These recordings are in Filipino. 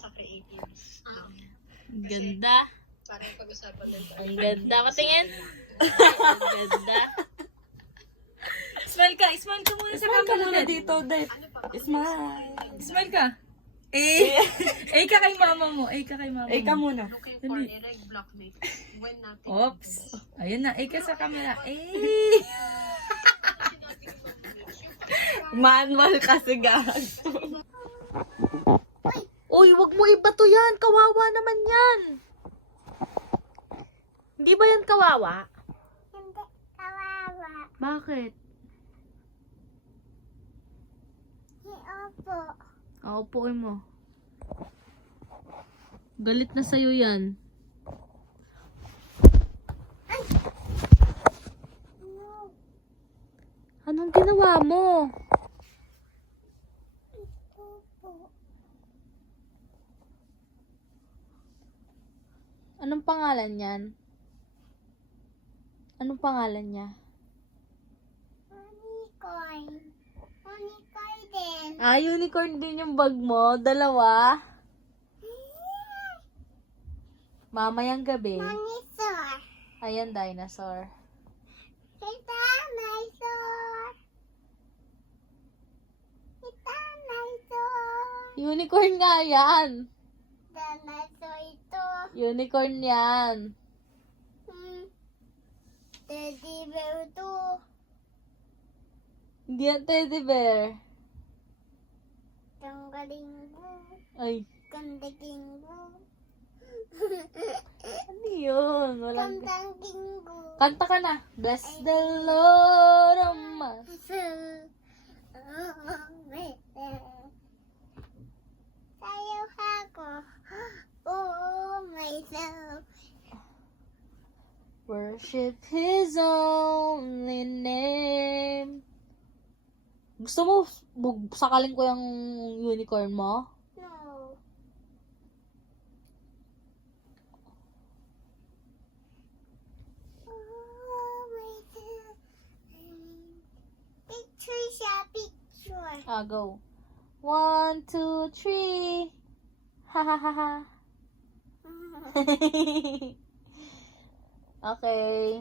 sa creatives. Ang ganda. Para pag-usapan din. Ang ganda. Patingin. Ang ganda. Smile ka muna sa camera. Muna dito, Dave. Ano pa? Smile. Smile ka. Eh ka kay mama mo. Eh, ka muna. Looking for a reg blockmate when natin. Oops. Ayun na, ka sa camera. Manual kasi gas. Uy, wag mo ibato yan. Kawawa naman yan. Hindi ba yan kawawa? Hindi kawawa. Bakit? Opo. Upuin mo. Galit na sa'yo yan. No. Anong ginawa mo? Opo. Anong pangalan yan? Anong pangalan niya? Unicorn. Unicorn din. Unicorn din yung bag mo. Dalawa. Mamayang gabi. Dinosaur. Ayan, dinosaur. Kita dinosaur. Kita dinosaur. Unicorn nga yan. Dinosaur ito. Unicorn yan. Teddy bear ito. Hindi yan teddy bear. Tanggaling mo. Ay, Kandaging mo. ano yun? Walang... Kandaging mo. Kanta ka na. Bless the Lord of my... Sayaw ako. Oh, myself. Worship His only name. Gusto mo sakalin ko yung unicorn mo? No. Oh, myself. Picture siya, picture. Go. 1, 2, 3. Ha ha ha ha. Okay.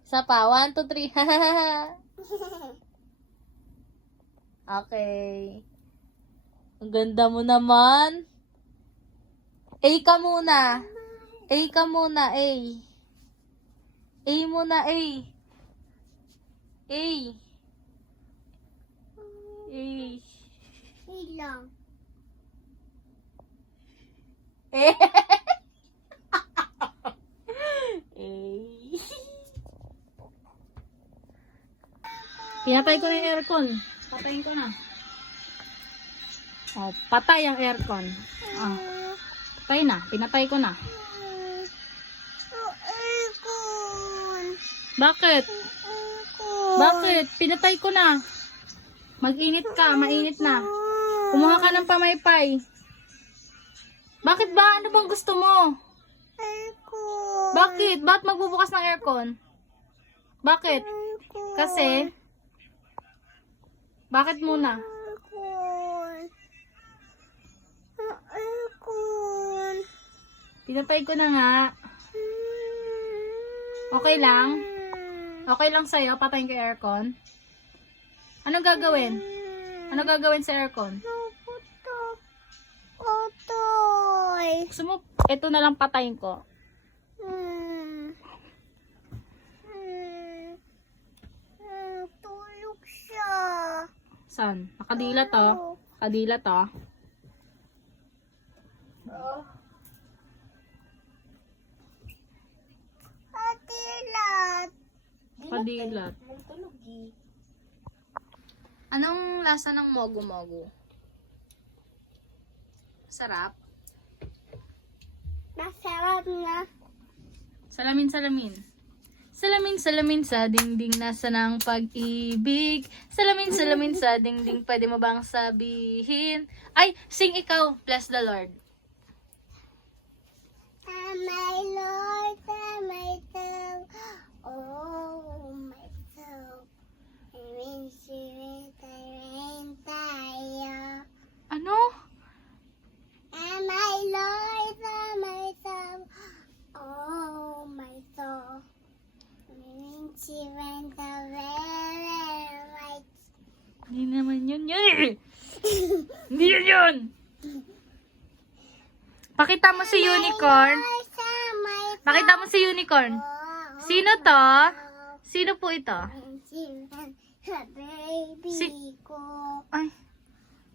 Isa pa. 1, 2, 3. Ha ha ha ha. Okay. Ang ganda mo naman. A ka muna. A ka muna. A. A muna. A. A. A. Ilang. Eh. Pinatay ko na yung aircon. Patayin ko na. Oh, patay ang aircon. Patay na. Pinatay ko na. Aircon. Bakit? Aircon. Bakit? Pinatay ko na. Mag-init ka. Mainit na. Kumuha ka ng pamaypay. Bakit ba? Ano bang gusto mo? Aircon. Bakit? Bakit magbubukas ng aircon? Bakit? Aircon. Kasi? Bakit muna? Aircon. Aircon. Pinatay ko na nga. Okay lang? Okay lang sa'yo? Patayin ko yung aircon? Anong gagawin? Ano gagawin sa aircon? Otoy. Gusto mo, ito na lang patayin ko. Tulog siya. Saan? Nakadilat to. Nakadilat to. Kadilat. Nakadilat. Tulog eh. Anong lasa ng mogu-mogu? Sarap? Masarap na. Salamin, salamin. Salamin, salamin sa dingding, nasa ng pag-ibig. Salamin, salamin sa dingding, pwede mo bang sabihin? Ay, sing ikaw, bless the Lord. My Lord, my soul, oh my soul, tayo. Ano? My Hindi yun! Pakita mo si unicorn. Pakita mo si unicorn. Sino to? Sino po ito? Baby ko. Ay.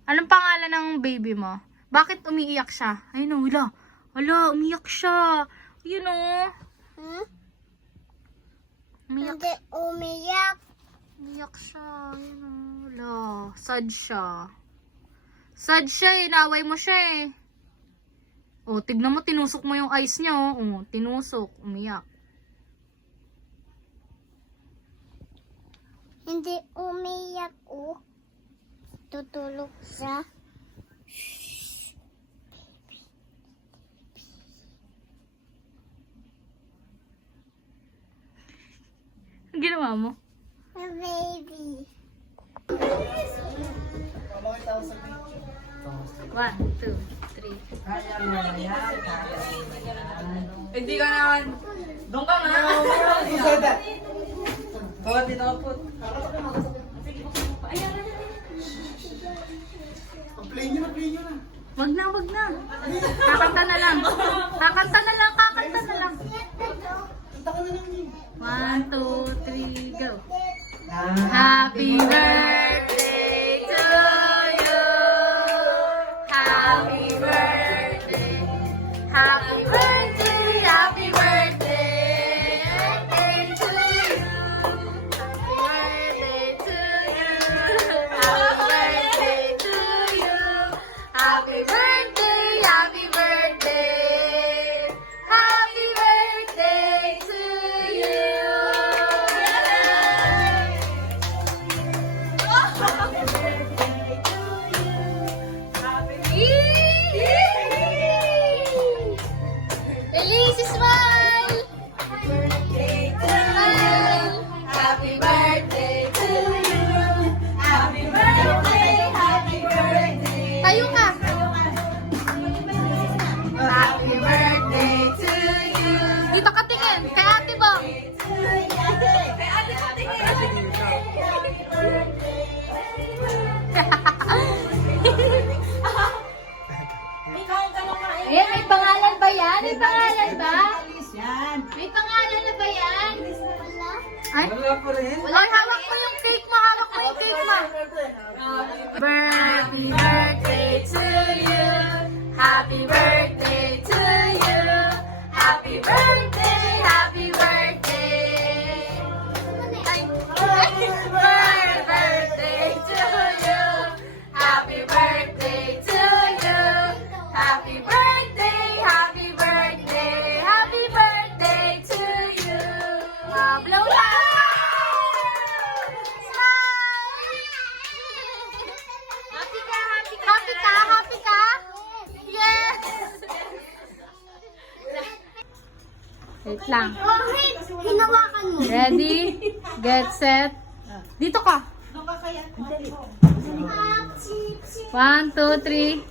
Anong pangalan ng baby mo? Bakit umiiyak siya? Ay no, wala. Wala, umiyak siya. Yun o. Hmm? Umiyak. Hindi umiyak. Umiyak siya. Yun o. Wala. Sad siya. Sad siya eh. Naway mo siya eh. O, tignan mo, tinusok mo yung eyes niya o. O, tinusok. Umiyak. Hindi umiyak oh. Tutulog siya. Ang ginawa mo? Baby. 1, 2, 3. Hindi ka naman. Doon ka nga. Bawat dito ka po. Wag na, wag na. Kakanta na lang. Kakanta na lang, kakanta na lang. 1, 2, 3, go. Happy birthday to you. Happy birthday. Happy birthday, happy birthday. Birthday to you. Happy birthday to you. Happy birthday to you. Happy birthday, happy birthday. Happy birthday to you. Elise, smile! Smile! Happy birthday to you! Happy birthday! Happy birthday! Tayo ka! Happy birthday to you! Dito ka tingin! Kay Ate Bong! Kay Ate ka tingin! Eh, may pangalan ba yan? May pangalan ba? May pangalan na ba yan? Ay? Wala po rin. Wala, hawak mo yung cake mo. Hawak mo yung cake mo. Happy birthday to you. Happy birthday to you. Happy birthday, happy birthday. Happy birthday to you. Happy birthday to you. Happy birthday, happy birthday. Happy birthday to you. Blow Happy ka, happy ka. Happy ka, happy ka. Yes! Wait lang. Wait, hinawakan mo. Ready? Get set. Dito ka. 1, 2, 3.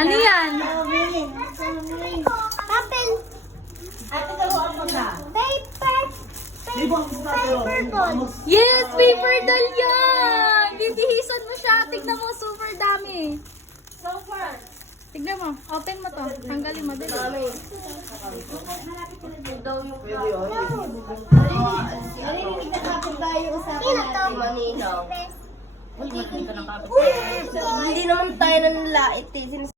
Ano yan? Papel. Paper. Paper balls. Yes, paper doll yan! Didihisan mo siya. Tignan mo, super dami. Tignan mo, open mo to. Tanggalin mo, dali. Sino to? Hindi naman tayo nanlalait eh.